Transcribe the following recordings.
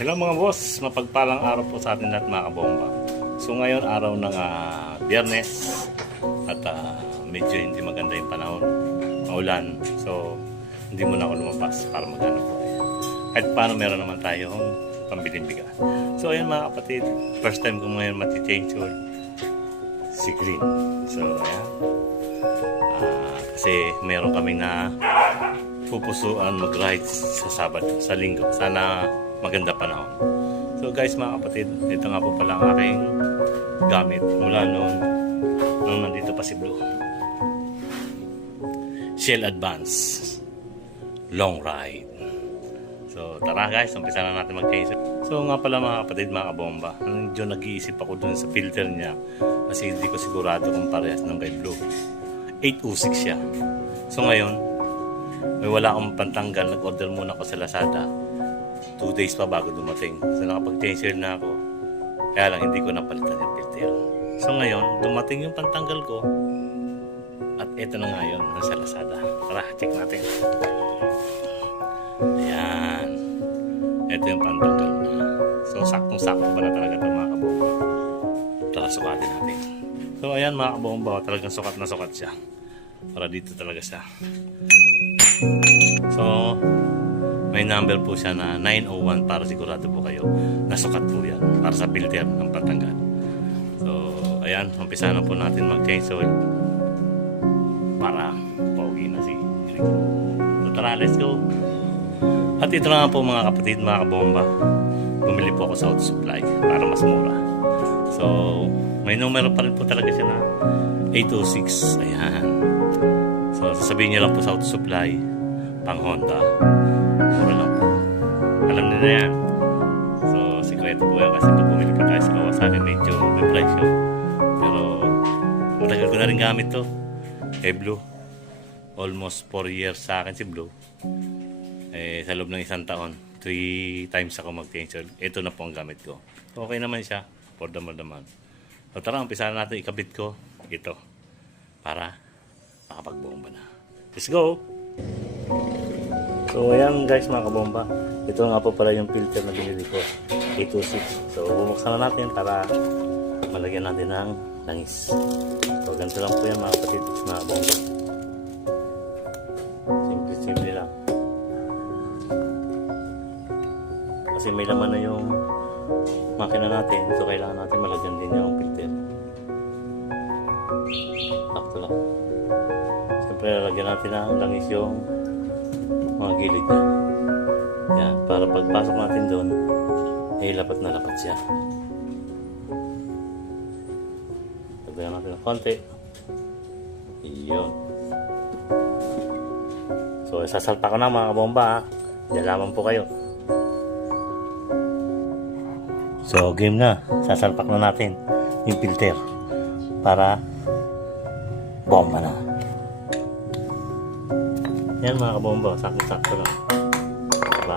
Hello mga boss, mapagpalang araw po sa atin lahat mga kabomba. So ngayon araw ng Biyernes at medyo hindi maganda yung panahon, maulan. So hindi muna ako lumabas para maghanap po. Kahit paano meron naman tayong pambiling bigas. So ayan mga kapatid, first time ko ngayon mati-change oil si Green. So ayan, kasi meron kaming na pupusuan mag-ride sa Sabado, sa Linggo. Sana maganda panahon. So guys mga kapatid, ito nga po pala ang aking gamit mula nung nandito pa si Blue. Shell Advance Long Ride. So tara guys, umpisa na natin mag-change. So nga pala mga kapatid, mga kabomba, medyo nag-iisip ako dun sa filter niya kasi hindi ko sigurado kung parehas ng kay Blue. 806 siya. So ngayon, may wala akong pantanggal. Nag-order muna ako sa Lazada. 2 days pa bago dumating. So nakapag-change na ako. Kaya lang hindi ko napalitan yung filter. So ngayon, dumating yung pantanggal ko. At ito na nga yun, nasa Lazada. Tara, check natin. Ayan. Ito yung pantanggal na. So saktong-sakto ba na talaga ito mga kabomba? Tara, sukatin natin. So ayan mga kabomba, talagang sukat na sukat siya. Para dito talaga siya. So may number po siya na 901 para sigurado po kayo nasukat po yan para sa filter ng pantanggal. So ayan, umpisa na po natin mag-change oil para pogi na si Green. So tara, let's go. At ito na nga po mga kapatid, mga kabomba, bumili po ako sa auto supply para mas mura. So may numero pa rin po talaga siya na 806. Ayan. So sasabihin niyo lang po sa auto supply pang Honda, mura lang po. Alam nila yan. So sikreto po yan kasi pag bumili pa tayo sa Kawasaki medyo may price yun. Pero matagal ko na rin gamit to kay Blue. Almost 4 years sa akin si Blue. Sa loob ng isang taon 3 times ako mag-change oil. Ito na po ang gamit ko. Okay naman siya, affordable naman. So tara, umpisa na natin ikabit ko ito para makapagbomba na. Let's go! So ayan guys mga kabomba, ito nga po pala yung filter na binili ko, 826. So bubuksan na natin para malagyan natin ng langis. So ganito lang po yan mga kapatid, mga kabomba. Simple lang. Kasi may laman na yung makina natin, so kailangan natin malagyan din yung filter. Sakto lang. Siyempre lalagyan natin ng langis yung mga gilid niya. Yan, para pagpasok natin doon, ay lapat na lapat siya. Lagyan natin ng konti. Iyon. So, sasalpa ko na mga kabomba ha. Dalaman po kayo. So, game na. Sasalpak na natin yung filter para bomba na. Yan mga kabomba, sakto-sakto lang. Diba?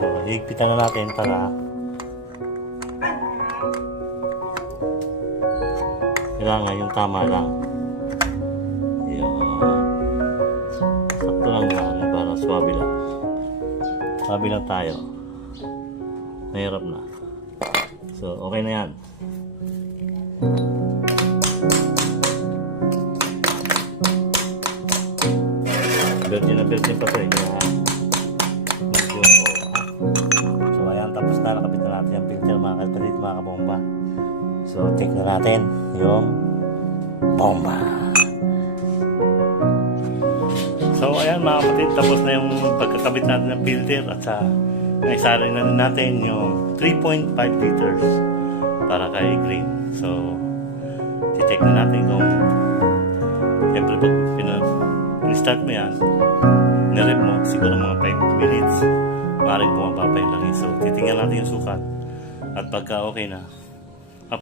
So, higpitan na natin para kailangan yung tama lang. Yun. Sakto lang na, para swabe lang. Swabe lang tayo. Mahirap na. So, okay na yan. Virgin pa ito eh. So ayan, tapos na, nakabit na natin yung filter mga kapatid, mga kabomba. So check na natin yung bomba. So ayan mga kapatid, tapos na yung pagkakabit natin ng filter at sa naisari na rin natin yung 3.5 liters para kay Green. So check na natin kung siyempre pag start mo yan, nirep mo siguro mga 5 minutes, maaaring bumaba pa yung langis. So titingnan natin yung sukat at pagka okay na,